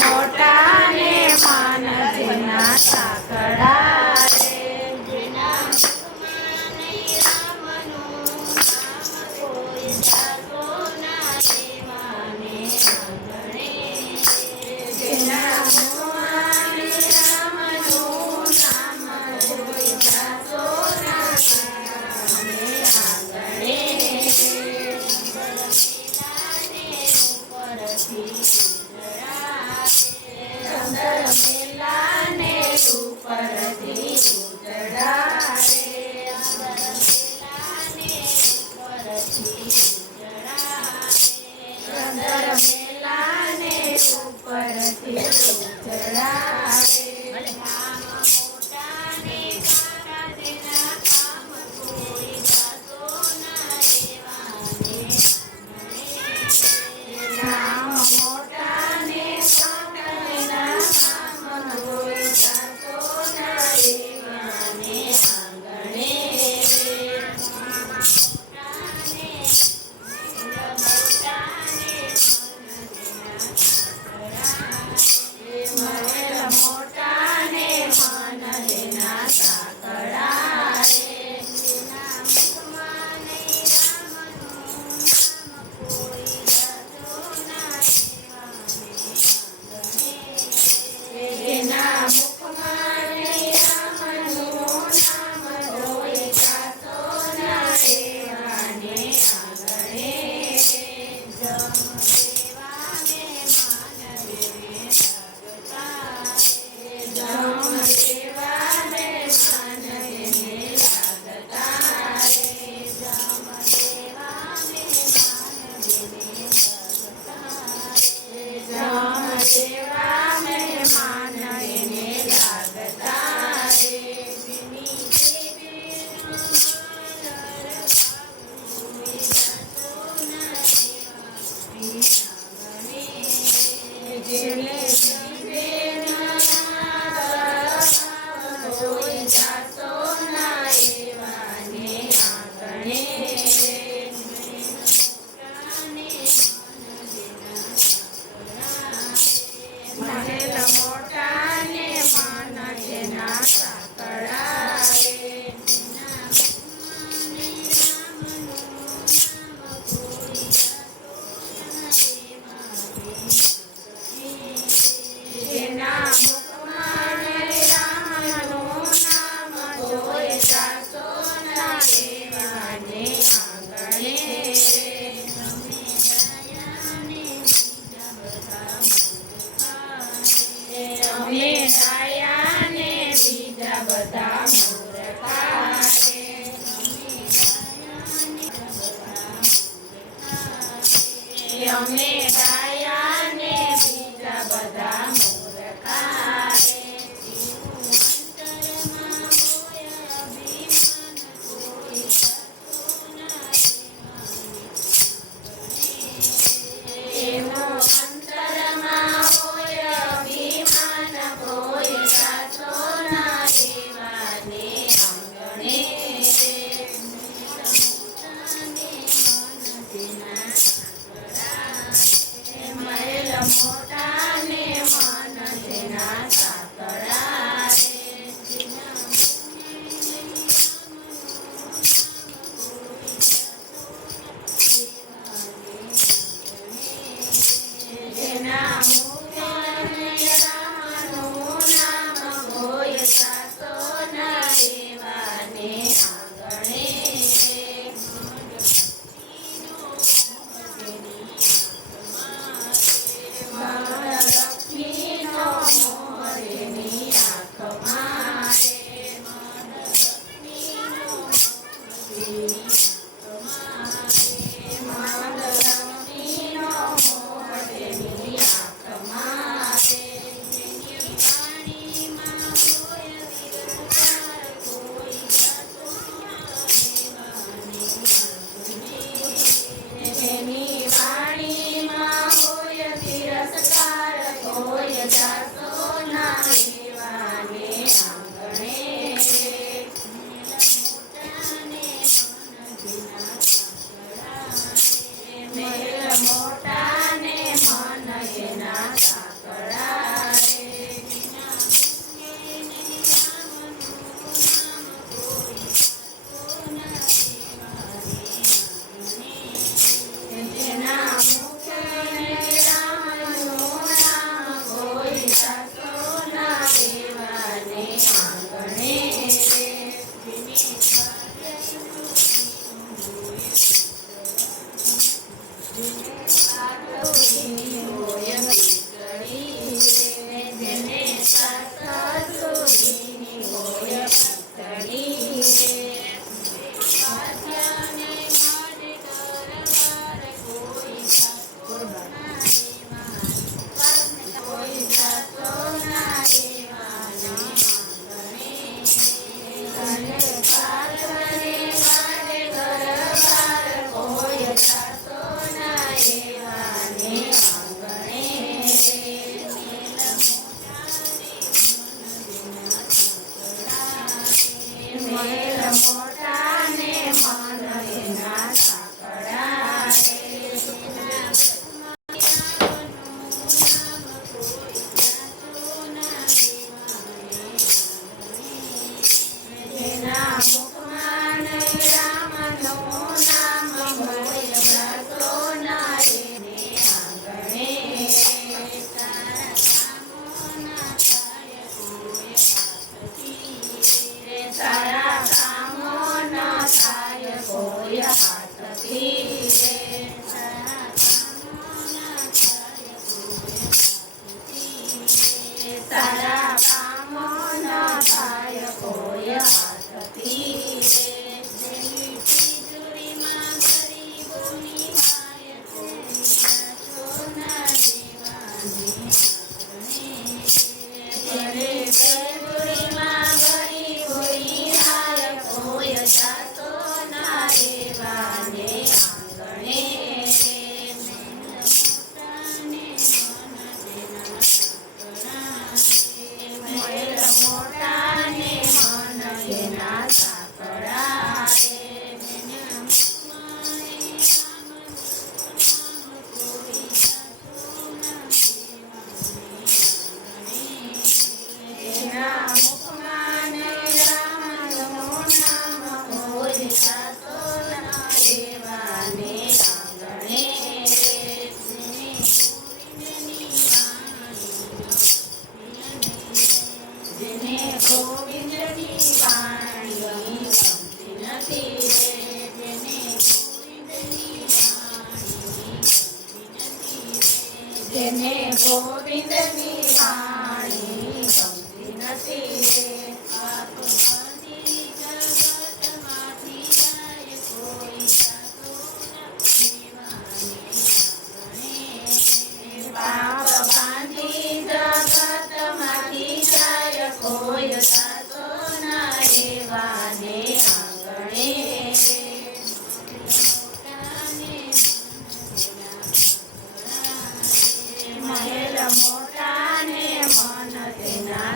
મોટા ને માન જેના સાંકળા રે. જેના મુખમાં નહીં રામનું નામ કોઈ જાતો ના દેવાને આંગણે. જેના મુખમાં નહીં રામનું નામ કોઈ જાતો ના દેવાને આંગણે. મેલાને ઉપરથી ઉજળા રે. મેલાને ઉપરથી ઉજળા રે. નામ મોટા ને મારા તેના કામ કોઈ જાતો ના દેવાને આંગણે. નામ મોટા ને મારા તેના કામ કોઈ જાતો ના દેવાને આંગણે. મોટા ને મન તેના સાંકળા રે. જેના મુખમાં નહીં રામનું નામ કોઈ જાતો ના દેવાને આંગણે. જેના મુખમાં નહીં રામનું નામ કોઈ જાતો ના દેવાને આંગણે. દેવા મહેમાન એને લાગતા રે. જેને કોઈ જાતો ના દેવાને આંગણે. મહેલ મોટા ને માન જેના સાંકળા રે. જેના મુખમાં નહીં રામનું નામ કોઈ જાતો ના દેવાને આંગણે. અમે ડાયા ને બીજા બધા મૂર્ખા રે. અમે ડાયા ને બીજા બધા મૂર્ખા રે. એવો અંતરમાં હોય અભિમાન કોઈ જાતો ના દેવાને આંગણે. મહેલ મોટા ને મન તેના સાંકળા રે. જેના મુખમાં નહીં રામનું નામ કોઈ જાતો ના દેવાને આંગણે. ભલે પેલુરીમાં ગરી કોઈ હાય કોઈ જાતો ના રેવાને આંગણે મહેલ મોટા ને મન એના સાંકળા એના મુખમાં ને રામનું નામ કોઈ જાતો ના રેવાને આંગણે જેને ગોવિંદની વાણી ગમતી નથી રે જેને ગોવિંદની વાણી ગમતી નથી રે પાપ બાંધી જગતમાંથી જાય કોઈ જાતો નથી પાપ બાંધી જગતમાંથી જાય કોઈ જાતો ના રેવાને આંગણે મહેલ મોટા ને મન તેના